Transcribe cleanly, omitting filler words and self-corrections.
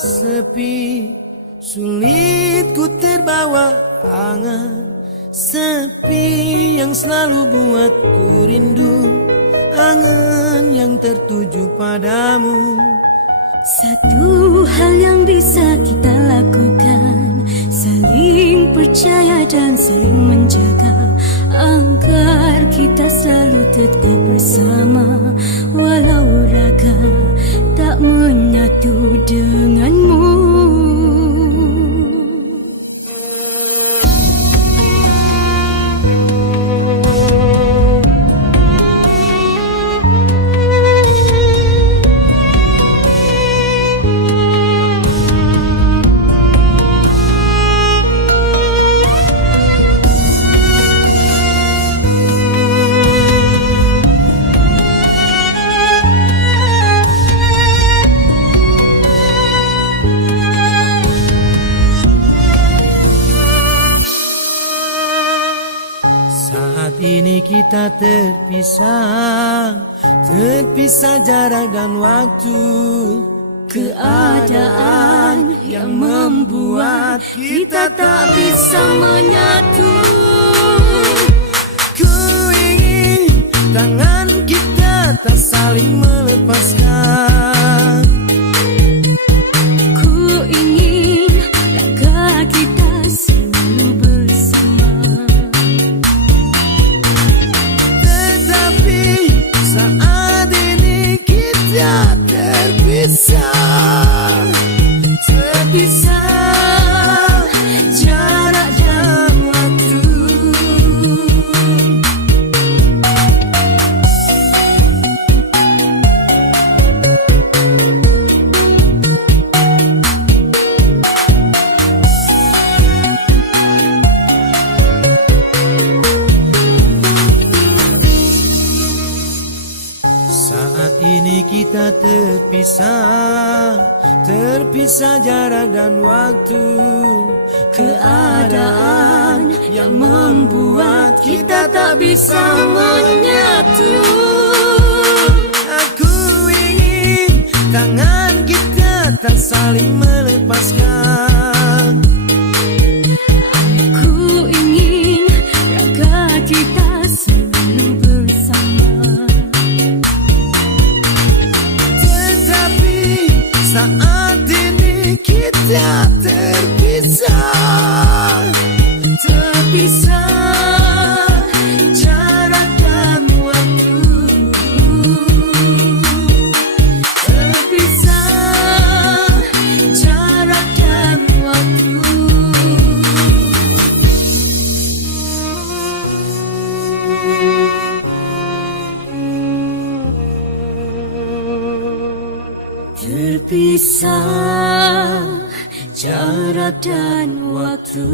Sepi, sulit ku terbawa angan. Sepi yang selalu buatku rindu, angan yang tertuju padamu. Satu hal yang bisa kita lakukan, saling percaya dan saling menjaga, agar kita selalu tetap bersama. Walau raga tak menyatu denganmu. Saat ini kita terpisah, terpisah jarak dan waktu. Keadaan yang membuat kita tak bisa menyatu. Ku ingin tangan kita tak saling melepaskan. Ku ingin raga kita selalu bersama. Tetapi saat ini kita terpisah. Terpisah jarak dan waktu. Saat ini kita terpisah, terpisah jarak dan waktu. Keadaan yang membuat kita tak bisa menyatu. Aku ingin tangan kita tak saling melepaskan. Aku ingin raga kita selalu bersama. Tetapi saat ini kita terpisah. Terpisah jarak dan waktu. Terpisah jarak dan waktu. Terpisah jarak dan waktu.